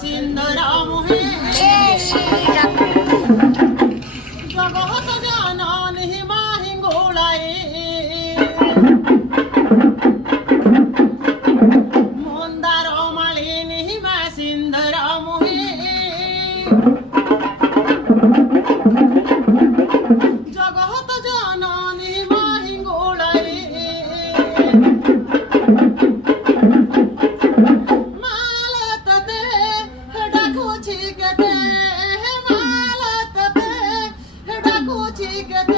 सिंधरा मुहे जगत जननी माही गोळाई मंदार मालिनी मा सिंधरा मुहे जगत जननी माही गोळाई मालत दे डाकुची गते मालत दे डाकुची गते